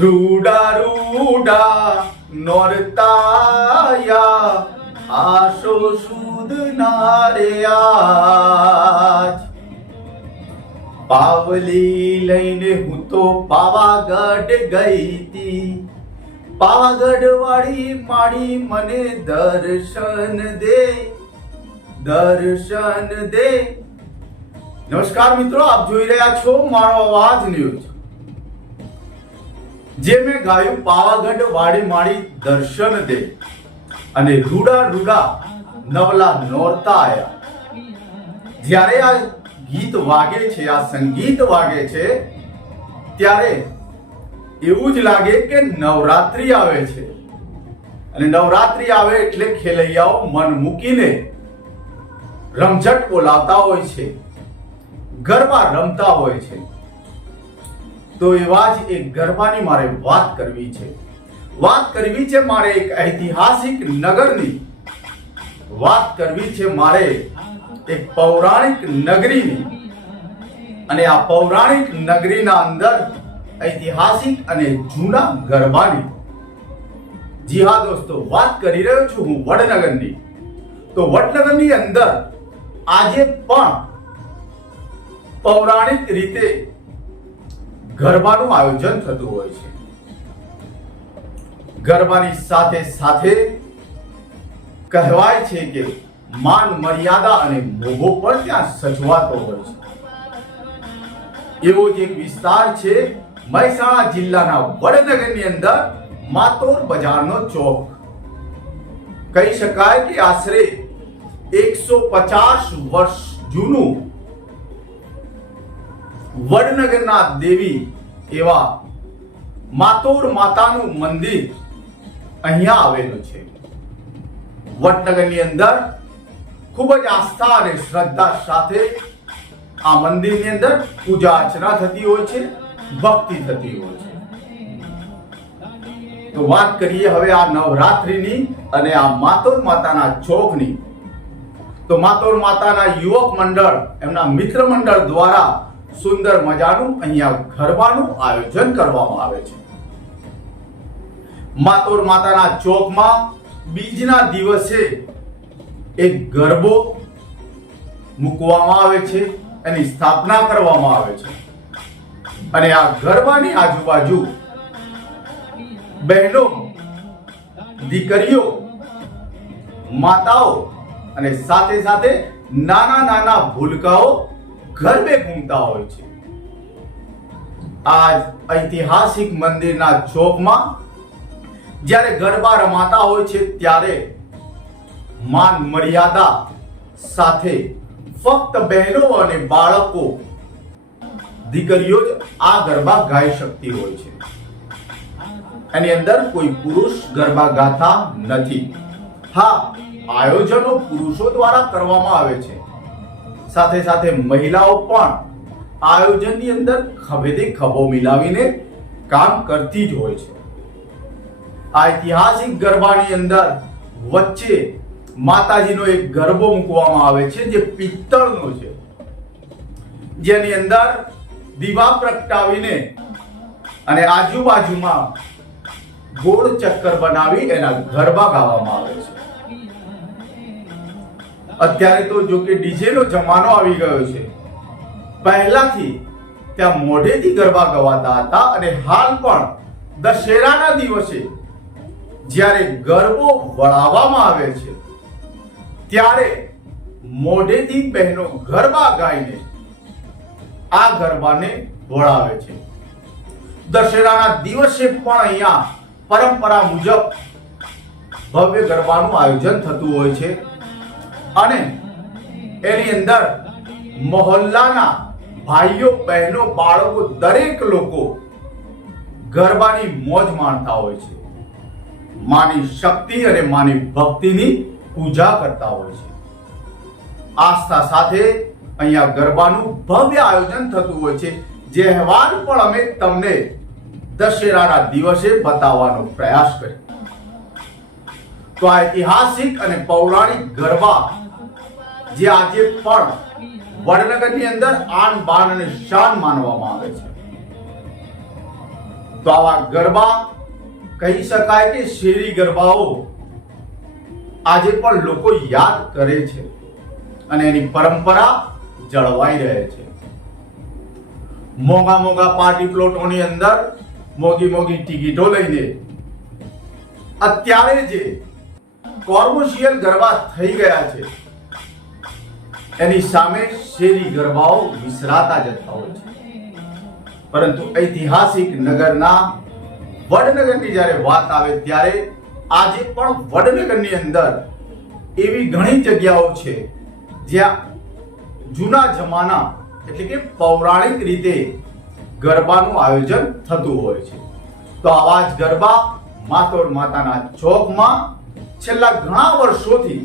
રૂડા રૂડા નોરતાયા આશો સુદના રે આજ પાવલી લઈને હું તો પાવાગઢ ગઈ તી પાવાગઢ વાળી માડી મને દર્શન દે નમસ્કાર મિત્રો, આપ જોઈ રહ્યા છો મારો અવાજ ન્યૂઝ। જે મેં ગાયું પાવાગઢ વાળી માડી દર્શન દે અને રૂડા રૂડા નવલા નોરતા આયા। જ્યારે આ ગીત વાગે છે, આ સંગીત વાગે છે, ત્યારે એવું જ લાગે કે નવરાત્રી આવે છે અને નવરાત્રી આવે એટલે ખેલૈયાઓ મન મૂકીને રમઝટ બોલાવતા હોય છે, ગરબા રમતા હોય છે। તો એવા જ એક ગરબાની મારે વાત કરવી છે મારે એક ઐતિહાસિક નગરની વાત કરવી છે, મારે એક પૌરાણિક નગરીની। અને આ પૌરાણિક નગરીના અંદર ઐતિહાસિક અને જૂના ગરબાની। જી હા દોસ્તો, વાત કરી રહ્યો છું હું વડનગરની। તો વડનગરની અંદર આજે પણ પૌરાણિક રીતે ગરબાનું આયોજન થતું હોય છે। ગરબાની સાથે સાથે કહેવાય છે કે માન મર્યાદા અને મોભો પણ ત્યાં સચવાતો હોય છે। એવો જ એક વિસ્તાર છે મહેસાણા જિલ્લાના વડનગરની અંદર માતોર બજારનો ચોક। કહી શકાય કે આશરે 150 વર્ષ જૂનું વડનગરના દેવી એવા માતોર માતાનું મંદિર અહીંયા આવેલું છે। વડનગરની અંદર ખૂબ જ આસ્થા અને શ્રદ્ધા સાથે આ મંદિરની અંદર પૂજા અર્ચના થતી હોય છે, ભક્તિ થતી હોય છે। તો વાત કરીએ હવે આ નવરાત્રીની અને આ માતોર માતાના ચોકની। તો માતોર માતાના યુવક મંડળ, એમના મિત્ર મંડળ દ્વારા સુંદર મજાનું અહીંયા ગરબાનું આયોજન કરવામાં આવે છે। માતોર માતાના ચોકમાં બીજના દિવસે એક ગરબો મૂકવામાં આવે છે, એની સ્થાપના કરવામાં આવે છે। અને આ ગરબાની આજુબાજુ બહેનો, દીકરીઓ, માતાઓ અને સાથે સાથે નાના નાના ભૂલકાઓ ગરબે ઘૂમતા હોય છે। આ ઐતિહાસિક મંદિરના ચોકમાં જ્યારે ગરબા રમાતા હોય છે ત્યારે માન મર્યાદા સાથે ફક્ત બહેનો અને બાળકો, દીકરીઓ જ આ ગરબા ગાઈ શકતી હોય છે। એની અંદર કોઈ પુરુષ ગરબા ગાતા નથી। હા, આયોજનો પુરુષો દ્વારા કરવામાં આવે છે, સાથે સાથે મહિલાઓ પણ આયોજનની અંદર ખભેથી ખભો મિલાવીને કામ કરતી જ હોય છે। આ ઐતિહાસિક ગરબાની અંદર વચ્ચે માતાજીનો એક ગરબો મૂકવામાં આવે છે જે પિત્તળનો છે, જેની અંદર દીવા પ્રગટાવીને અને આજુબાજુમાં ગોળ ચક્કર બનાવી એના ગરબા ગાવામાં આવે છે। અત્યારે તો જો કે ડીજે નો જમાનો આવી ગયો છે, પહેલાથી ત્યાં મોઢેથી ગરબા ગવાતા હતા અને હાલ પણ દશેરાના દિવસે જ્યારે ગરબો વળાવવામાં આવે છે ત્યારે મોઢેથી બહેનો ગરબા ગાઈને આ ગરબાને વળાવે છે। દશેરાના દિવસે પણ અહીંયા પરંપરા મુજબ ભવ્ય ગરબાનું આયોજન થતું હોય છે અને એની અંદર મહોલ્લાના ભાઈઓ, બહેનો, બાળકો દરેક લોકો ગરબાની મોજ માણતા હોય છે, માની શક્તિ અને માની ભક્તિની પૂજા કરતા હોય છે। આસ્થા સાથે અહીંયા ગરબાનું ભવ્ય આયોજન થતું હોય છે, જે અહેવાલ પણ અમે તમને દશેરાના દિવસે બતાવવાનો પ્રયાસ કર્યો। તો આ ઐતિહાસિક અને પૌરાણિક ગરબા જે આજે પણ વડનગરની અંદર આન બાન અને શાન માનવામાં આવે છે। તો આવા ગરબા કહી શકાય કે શેરી ગરબાઓ આજે પણ લોકો યાદ કરે છે અને એની પરંપરા જળવાઈ રહે છે. મોંઘા મોંઘા પાર્ટી પ્લોટોની અંદર મોંઘી મોંઘી ટિકિટો લઈને અત્યારે જે કોમર્શિયલ ગરબા થઈ ગયા છે એની સામે શેરી ગરબાઓ વિસરાતા જતા હોય છે. પરંતુ ઐતિહાસિક નગરના વડનગરની જ્યારે વાત આવે ત્યારે આજે પણ વડનગરની અંદર એવી ઘણી જગ્યાઓ છે જ્યાં જૂના જમાના એટલે કે પૌરાણિક રીતે ગરબાનું આયોજન થતું હોય છે. તો આવા જ ગરબા માતોડ માતાના ચોકમાં છેલ્લા ઘણા વર્ષોથી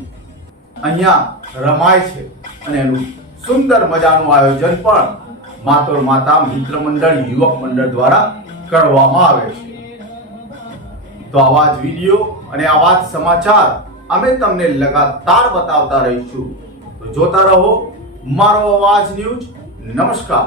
અહીંયા રમાય છે અને એનું સુંદર મજાનું આયોજન પણ માતોડ માતા મિત્ર મંડળ યુવક મંડળ દ્વારા કરવામાં આવે છે. તો આવા જ વિડીયો અને આવા જ સમાચાર અમે તમને લગાતાર બતાવતા રહીશું. તો જોતા રહો મારો અવાજ ન્યૂઝ. નમસ્કાર.